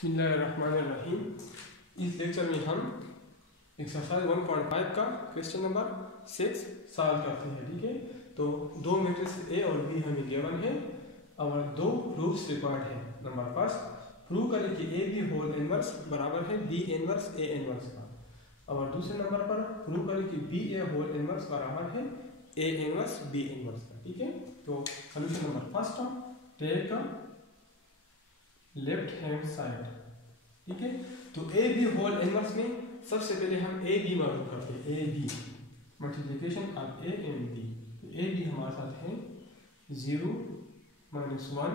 बिस्मिल्लाहिर्रहमानिर्रहीम। इस लेक्चर में हम एक्सरसाइज 1.5 का क्वेश्चन नंबर 6 सॉल्व करते हैं। ठीक है, तो दो मैट्रिक्स ए और बी हमें गिवन है और दो प्रूफ्स रिक्वायर्ड है। नंबर फर्स्ट, प्रूव करें कि ए बी होल इनवर्स बराबर है बी इनवर्स ए इनवर्स का, और दूसरे नंबर पर प्रूव करें कि बी ए होल इनवर्स बराबर है ए इनवर्स बी इनवर्स का। ठीक है, तो solution number first, take left hand side. ठीक है, तो ए बी होल इनवर्स में सबसे पहले हम ए बी मालूम करते हैं। A B multiplication of A and B, तो ए बी हमारे साथ है 0 -1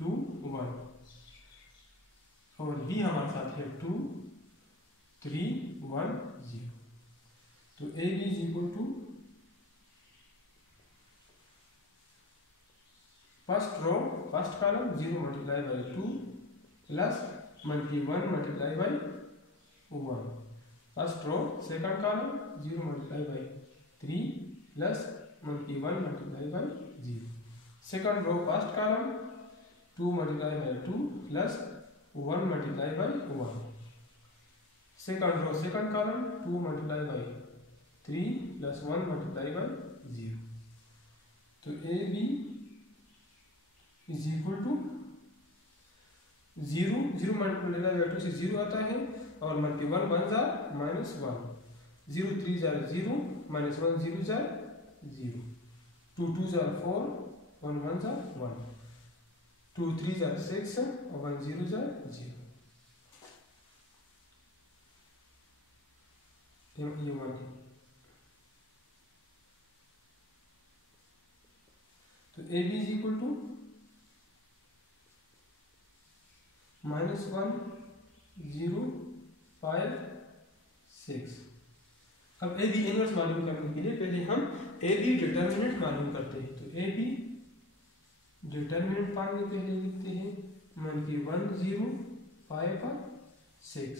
2 1 और बी हमारे साथ है 2 3 1 0। तो A B is equal to first row first column 0 multiply by 2 plus 1 multiply by 1। First row second column 0 multiply by 3 plus 1 multiply by 0। Second row first column 2 multiply by 2 plus 1 multiply by 1। Second row second column 2 multiply by 3 plus 1 multiply by 0। तो A B is equal to 0 multiply by 2 से 0 आता है और multi 1 1 जा -1, 0 3 जा 0 -1 0 जा 0, 2 2 जा 4 1 1 जा 1, 2 3 जा 6 और 1 0 जा 0। ये 1 है। तो A B is equal to -1 0 5 6। अब ए बी इनवर्स मालूम करने के लिए पहले हम ए बी डिटर्मिनेंट मालूम करते हैं। तो ए बी डिटर्मिनेंट पाएंगे, पहले लिखते हैं -1 0 5 6।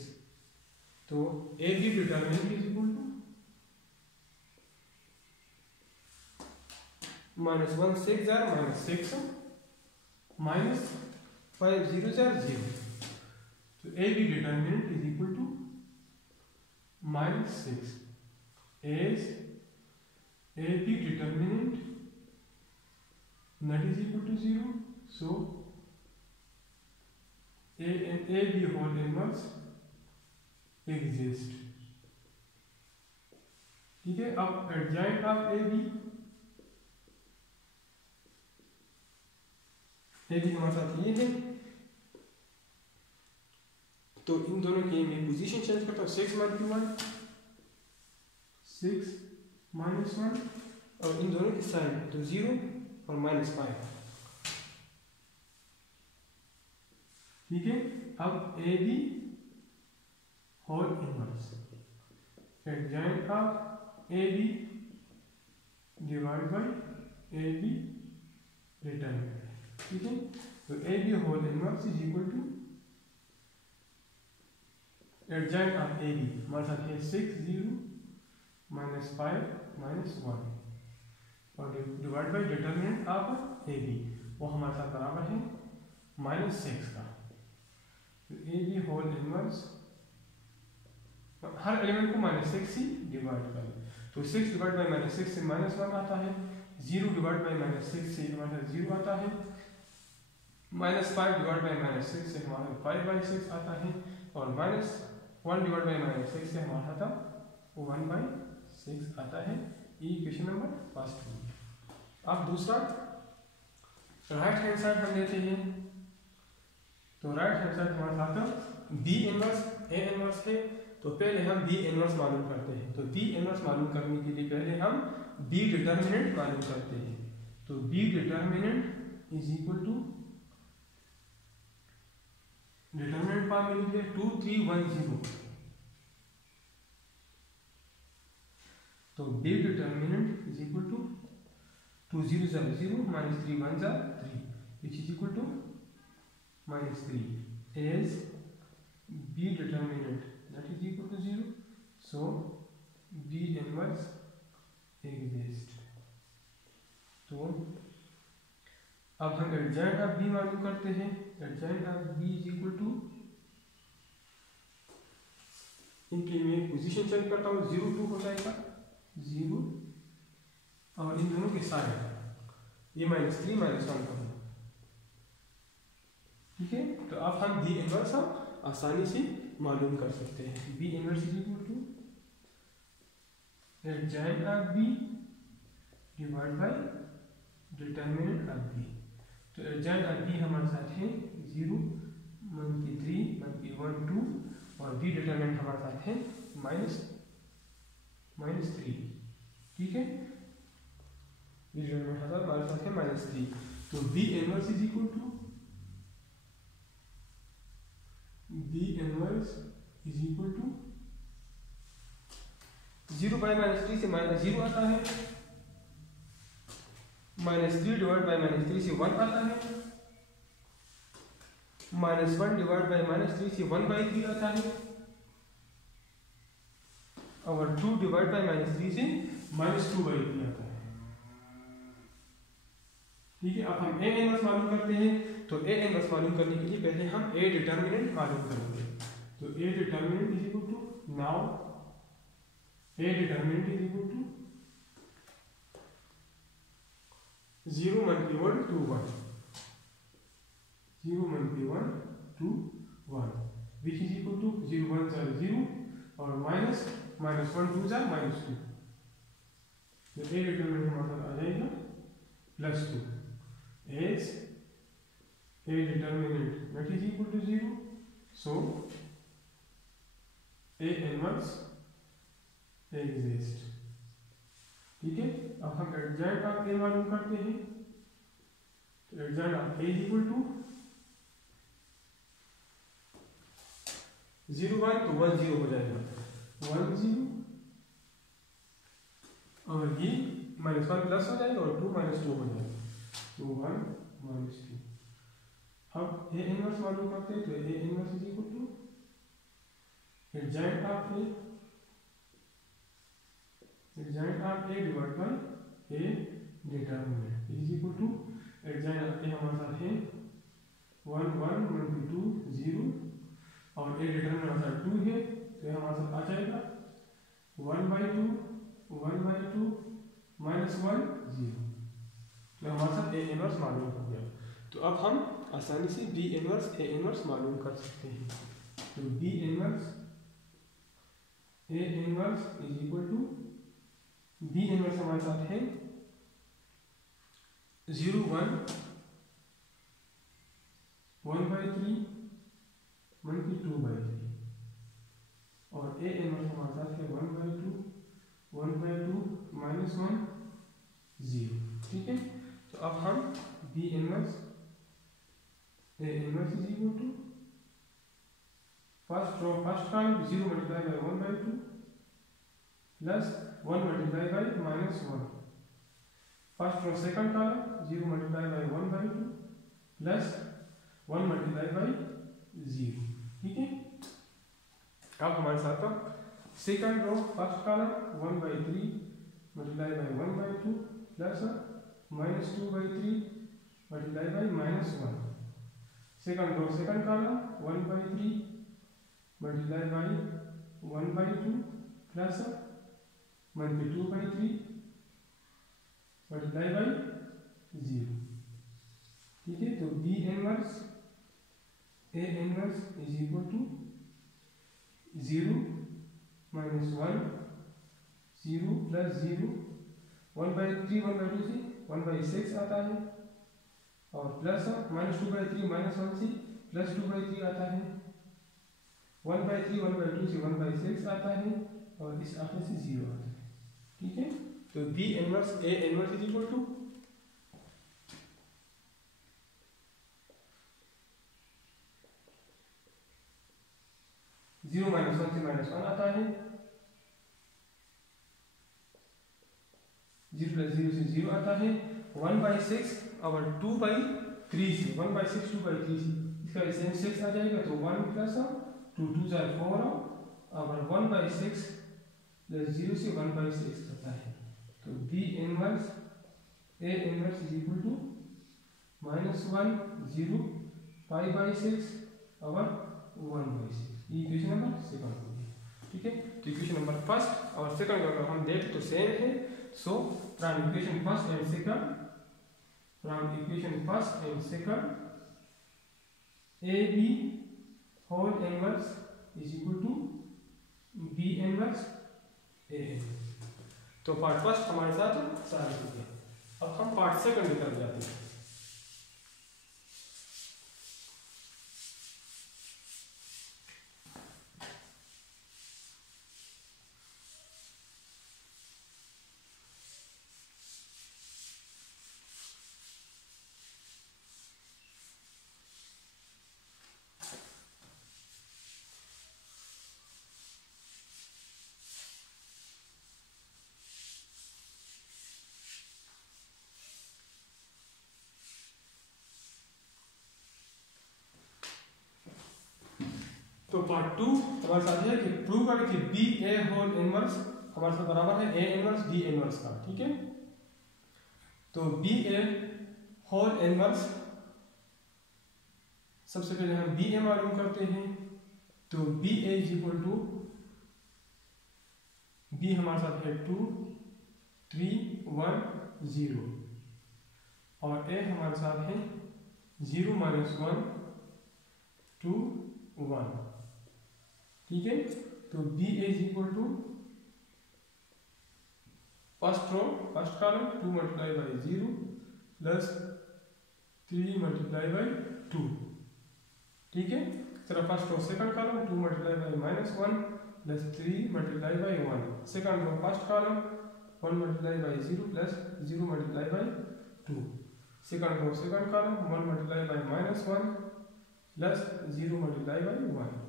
तो A B determinant is equal to -1 6 जार -6 -5 0 जार 0। तो A B determinant is equal to -6 as A B determinant not is equal to 0, so A B whole inverse exist. ठीक है, अब एडजॉइंट ऑफ ए बी हमारे साथ ये है, तो इन दोनों की मैं पोजीशन चेंज करता हूँ। 6 - 1 6 -1 और इन दोनों की साइन तो 0 और -5। ठीक है, अब A B whole inverse adjoint of A B divide by A B determinant. ठीक है, तो A B whole inverse is equal to adjoint of A B हमारे साथ है 6 0 -5 -1 और divide by determinant of A B, वो हमारे साथ बराबर है -6 का। तो ए बी होल इनवर्स हर एलिमेंट को -6 से डिवाइड करें, तो 6 डिवाइड बाई -6 से -1 आता है, 0 डिवाइड बाई -6 से हमारे 0 आता है, -5 डिवाइड बाई -6 से हमारा 5/6 आता है और -1 डिवाइड बाई -6 से हमारा आता 1/6 आता है। ये क्वेश्चन नंबर फर्स्ट। अब दूसरा, राइट हैंड साइड हम लेते हैं। तो राइट हैंड साइड हमारे साथ बी इनवर्स ए इनवर्स है, तो पहले हम बी इनवर्स मालूम करते हैं। तो बी इनवर्स मालूम करने के लिए पहले हम बी डिटर्मिनेंट मालूम करते हैं। तो B determinant is equal to determinant form में लिखते हैं 2 3 1 0। तो B determinant is equal to 2 0 0 0 -3 1 3 which is equal to -3 as b determinant that is equal to 0, so b inverse exist। तो अब हम एडजॉइंट ऑफ बी मालूम करते हैं। Adjoint of B is equal to इनकी मैं पोजीशन चेंज करता हूँ, 0 2 हो जाएगा 0 और इन दोनों के साइड ये -3 -1 का होगा। ठीक है, तो अब हम बी इनवर्स हम आसानी से मालूम कर सकते हैं। B inverse is equal to adjoint of B divide by determinant of B. तो एडजॉइंट ऑफ बी हमारे साथ है 0 -3 -1 2 और बी डिटरमिनेंट हमारे साथ है -3। ठीक है, बी डिटरमिनेंट हमारे साथ है -3। तो B inverse is equal to B inverse is equal to 0 by -3 से -0 आता है, -3 डिवाइड बाय -3 से 1 आता है, -1 डिवाइड बाय -3 से 1/3 आता है और 2 डिवाइड बाय -3 से -2/3 आता है। ठीक है, अब हम ए इनवर्स मालूम करते हैं। तो ए इनवर्स मालूम करने के लिए पहले हम ए डिटरमिनेंट मालूम करेंगे। तो A determinant is equal to now A determinant is equal to 0 - 1 to 1 0 - 1 to 1 which is equal to 0 1 are 0 और -1 2 are -2। तो ए डिटरमिनेंट हमारा आ जाएगा +2 as a determinant that is equal to 0, so a inverse exists। ठीक है, अब हम adjoint of ए मालूम करते हैं। तो adjoint of A is equal to 0 1 तो 1 0 हो जाएगा 1 0 और ये -1 प्लस हो जाएगा और 2 -2 हो जाएगा तो 1 -2। अब ए इनवर्स मालूम करते हैं। तो A inverse is equal to adjoint of A divide by A determinant is equal to adjoint of A हमारे साथ है 1 1 1 2 0 और ए डिटरमिनेंट हमारे साथ 2 है तो हमारे साथ आ जाएगा 1/2 1/2 -1 0। तो हमारे साथ ए इनवर्स मालूम हो गया। तो अब हम आसानी से बी इनवर्स ए इनवर्स मालूम कर सकते हैं। तो B inverse A inverse is equal to B inverse हमारे साथ है 0 1 1/3 1 की 2/3 और ए इनवर्स हमारे साथ है 1/2 1/2 -1 0। ठीक है, तो अब हम B inverse A inverse is equal to first row first column 0 multiply by 1/2 plus 1 multiply by -1। First row second column 0 multiply by 1/2 plus 1 multiply by 0। ठीक है, अब हमारे साथ second row first column 1/3 multiply by 1/2 plus -2/3 multiply by -1। Second row second column 1/3 multiply by 1/2 plus 2/3 multiply by 0। ठीक है, तो B inverse A inverse is equal to 0 -1 0 plus 0 1/3 1/2 से 1/6 आता है और प्लस -2/3 -1 से +2/3 आता है 1/3 1/2 से 1/6 आता है और इस आखिर से 0 आता है। ठीक है, तो B inverse A inverse is equal to 0 -1 से -1 आता है 0 + 0 से 0 आता है 1/6 और 2/3 से 1/6 2/3 से इसका सेम 6 आ जाएगा तो 1 + 2 2 = 4 और 1/6 + 0 से 1/6 आता है। तो B inverse A inverse is equal to -1 0 π/6 और 1/6। इक्वेशन नंबर 7 हो गई। ठीक है। तो इक्वेशन नंबर फर्स्ट और सेकंड अगर हम देखें तो सेम है। So from equation first and second A B whole inverse is equal to B inverse A. तो पार्ट फर्स्ट हमारे साथ सॉल्व हो गया। अब हम पार्ट सेकंड की तरफ जाते हैं। तो पार्ट टू हमारे साथ है कि प्रूव करें कि बी ए होल इनवर्स हमारे साथ बराबर है ए इनवर्स डी इनवर्स का। ठीक है। तो बी ए होल इनवर्स सबसे पहले हम बी ए मालूम करते हैं। तो B A is equal to B हमारे साथ है 2 3 1 0 और ए हमारे साथ है 0 -1 2 1। ठीक है। तो B A is equal to first row first column 2 multiply by 0 plus 3 multiply by 2। ठीक है। चलो first row second column 2 multiply by -1 plus 3 multiply by 1। Second row first column 1 multiply by 0 plus 0 multiply by 2। Second row second column 1 multiply by -1 plus 0 multiply by 1।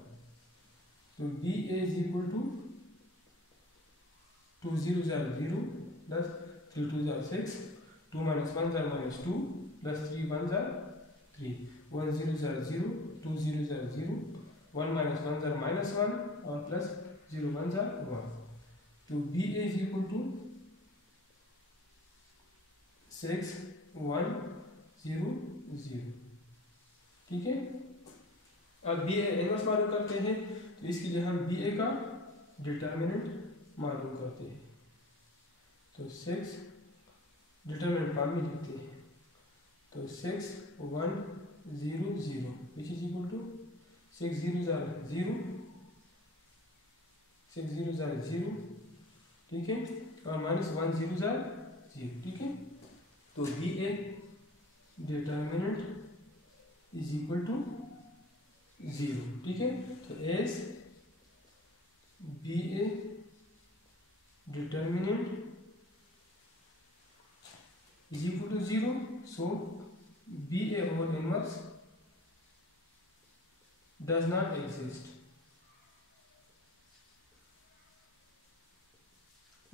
तो B A is equal to 2 0 0 0 plus 3 2 0 6 2 -1 0 -2 plus 3 1 0 3 1 0 0 0 2 0 0 0 1 -1 0 -1 और plus 0 1 0 1। तो B A is equal to 6 1 0 0। ठीक है। अब B A inverse मालूम करते हैं। तो इसके लिए हम बी ए का डिटर्मिनेंट मालूम करते हैं। तो 6 डिटर्मिनेंट फॉर्म में लिखते हैं। तो 6 1 0 0 विच इज इक्वल टू 6 0 0 0 6 0 0 0। ठीक है। और -1 0 0 0। ठीक है। तो B A determinant is equal to 0। ठीक है। तो as B A determinant is equal to 0। So B A whole inverse does not exist.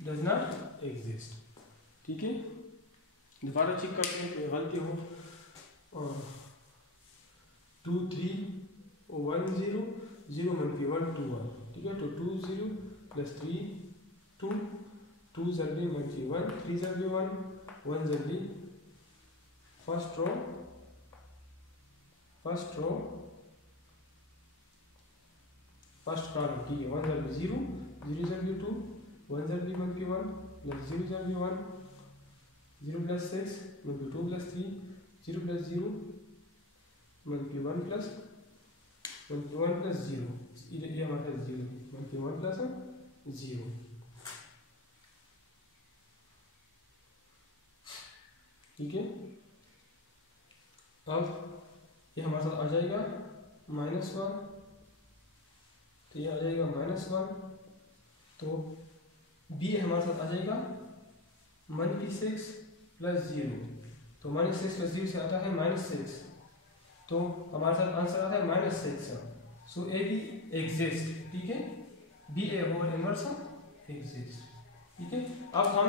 Does not exist. ठीक है। दोबारा चेक करते हैं कि गलती हो। 2 3 1 0 0 -1 2 1। ठीक है। तो 2 0 प्लस 3 2 2 जल्दी -1 3 जल्दी 1 1 जल्दी फर्स्ट रो फर्स्ट कॉलम। ठीक है। 1 जल्दी 0 0 जल्दी 2 1 जल्दी -1 प्लस 0 जल्दी 1 0 plus 6 -2 plus 3 0 plus 0 -1 plus 1 plus 0 ये हमारे पास 0 -1 प्लस 0। ठीक है। अब ये हमारे साथ आ जाएगा -1। तो ये आ जाएगा -1। तो बी हमारे साथ आ जाएगा -6 प्लस 0। तो -6 प्लस 0 से आता है -6। तो हमारे साथ आंसर आता है -6। सो ए बी एग्जिस्ट। ठीक है। B A whole inverse exist. ठीक है। अब हम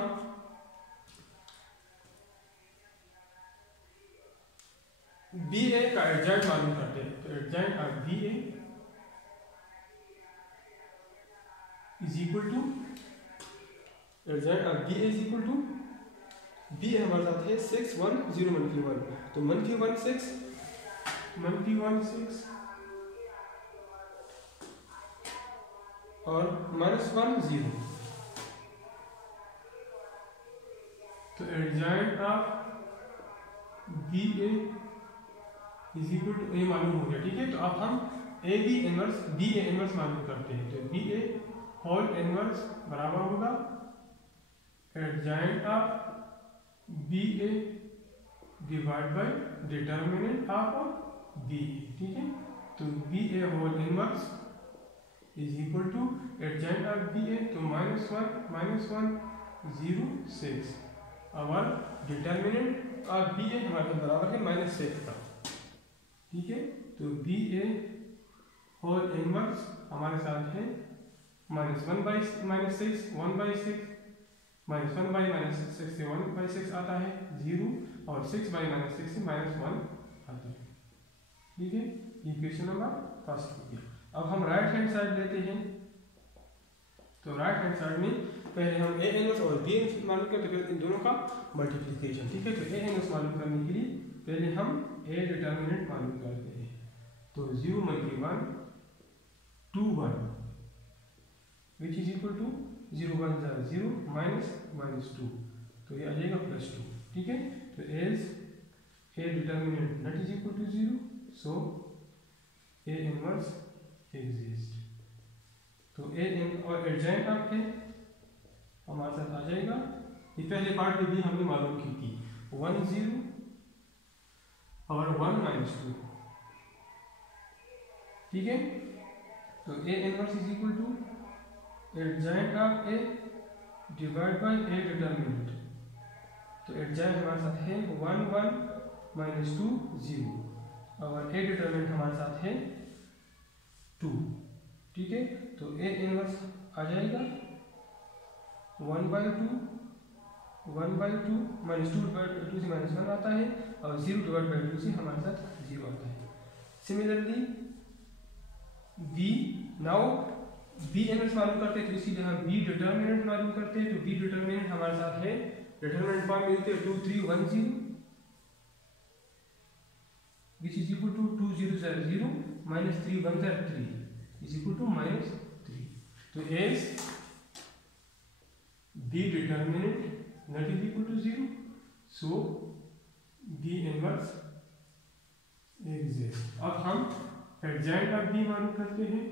बी ए का एडजेंट मालूम करते हैं। तो adjoint of B A is equal to adjoint of B A is equal to B A हमारे साथ है 6 1 0 -1। तो -1 6 -1 6 और -1 0। तो adjoint of B A is equal to A मालूम हो गया, ठीक है। तो अब हम A B inverse B A inverse मालूम करते हैं। तो बी ए होल इनवर्स बराबर होगा adjoint of B A divide by determinant of B A, ठीक है। तो B A whole inverse is equal to adjoint of B A, तो -1 0 6 और डिटर्मिनेंट ऑफ बी ए हमारे बराबर है -6 का, ठीक है। तो बी ए होल इनवर्स हमारे साथ है -1/-6 1/6 -1/-6 से 1/6 आता है 0 और 6/-6 से -1 आता है, ठीक है। इक्वेशन नंबर फर्स्ट हो गया। अब हम राइट हैंड साइड लेते हैं। तो राइट हैंड साइड में पहले हम ए इनवर्स और बी इनवर्स मालूम करते हैं, इन दोनों का मल्टीप्लिकेशन, ठीक है। तो ए इनवर्स मालूम करने के लिए पहले हम ए डिटर्मिनेंट मालूम करते हैं। तो 0 × 1 2 1 विच इज इक्वल टू 0 1 0 -2, तो ये आ जाएगा +2, ठीक है। तो as A determinant not is equal to 0, so A inverse exist. तो ए इन और एडजॉइंट ऑफ ए हमारे साथ आ जाएगा। ये पहले पार्ट में भी हमने मालूम की थी 1 0 और 1 -2, ठीक है। तो A inverse is equal to adjoint of A divide by A determinant. तो एडजॉइंट हमारे साथ है 1 1 -2 0 और ए डिटर्मिनेंट हमारे साथ है 2, ठीक है। तो ए इनवर्स आ जाएगा 1/2 1/2 -2/2 से -1 आता है और 0/2 से हमारे साथ 0 आता है। Similarly B, now B inverse मालूम करते हैं, तो इसीलिए हम बी डिटर्मिनेंट मालूम करते हैं। तो बी डिटर्मिनेंट हमारे साथ है डिटर्मिनेंट फॉर्म मिलते हैं 2 3 1 0 which is equal to 2 0 0 -3 1 3 is equal to -3। तो as b determinant not is equal to 0, so b inverse exists। अब हम एडजॉइंट ऑफ b मालूम करते हैं।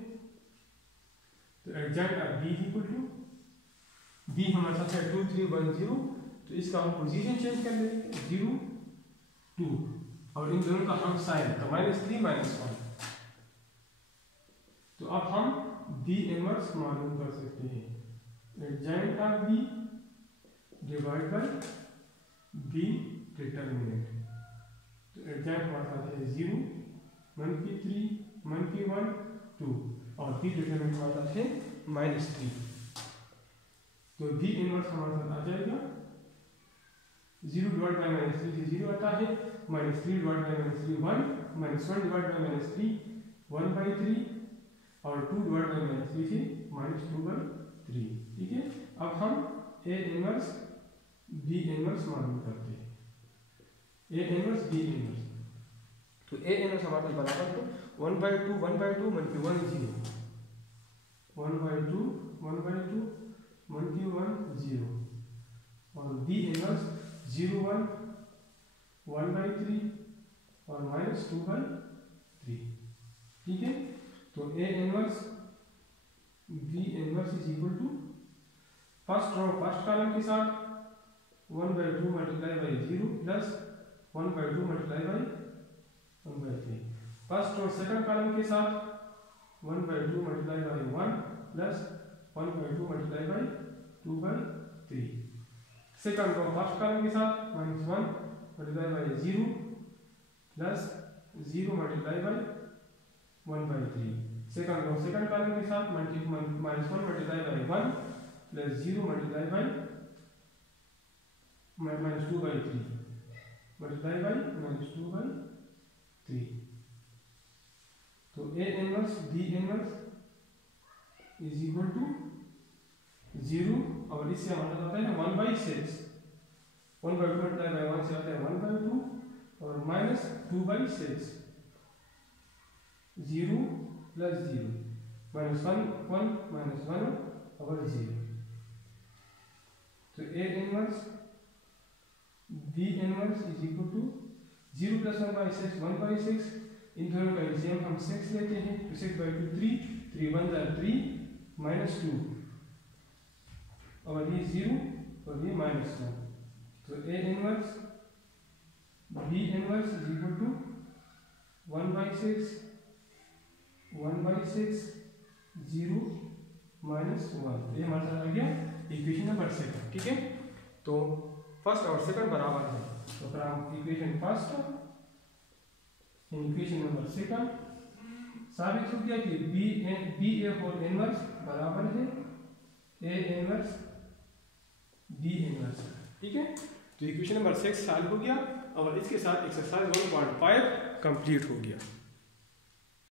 तो adjoint of b is equal to b हमारे साथ है 2 3 1 0, तो इसका हम पोजीशन चेंज कर लेंगे 0 2 और इन दोनों का हम साइन तो -3 -1। तो अब हम b इनवर्स मालूम कर सकते हैं adjoint of b divide by b determinant. तो एडजॉइंट हमारे साथ है 0 -3 -1 2 और b डिटर्मिनेंट हमारे साथ है -3। तो b इनवर्स हमारे साथ आ जाएगा 0 डिवाइड बाय -3 से 0 आता है, -3 डिवाइड बाय -3 1, -1 डिवाइड बाय -3 1/3 और 2 डिवाइड बाय -3 से -2/3, ठीक है। अब हम a इनवर्स b इनवर्स मालूम करते हैं। a इनवर्स b इनवर्स, तो a इनवर्स हमारे बराबर है 1/2 1/2 1 1 0 1/2 1/2 1 0 और b इनवर्स 0 1 1/3 और -2/3, ठीक है। तो a inverse b inverse is equal to first row first column के साथ 1/2 multiply by 0 plus 1/2 multiply by 1/3। First row second column के साथ 1/2 multiply by 1 plus 1/2 multiply by 2/3। Second row first column के साथ -1 multiply by 0 plus 0 multiply by 1/3। Second row second column के साथ -1 multiply by 1 plus 0 multiply by -2/3 multiply by -2/3। तो a inverse b inverse is equal to 0 और इससे हमारा आता है 1/6 1/2 मल्टीप्लाई बाय 1 से आता है 1/2 और -2/6 0 प्लस 0 माइनस 1 माइनस 1 और 0। तो A inverse B inverse is equal to 0 plus 1/6 1/6, इन दोनों का एलसीएम हम 6 लेते हैं, तो 6/2 3, 3 1 = 3 माइनस 2 और ये 0 और ये माइनस 2। तो A inverse B inverse is equal to 1/6 1/6 0 minus 1। ये हमारे साथ आ गया इक्वेशन नंबर 2। ठीक है, तो फर्स्ट और सेकंड बराबर है, तो फिर हम इक्वेशन फर्स्ट इक्वेशन नंबर 2 साबित हो गया कि बी ए होल इनवर्स बराबर है ए इनवर्स बी इनवर्स। ठीक है, तो इक्वेशन नंबर 6 सॉल्व हो गया और इसके साथ एक्सरसाइज 1.5 कंप्लीट हो गया।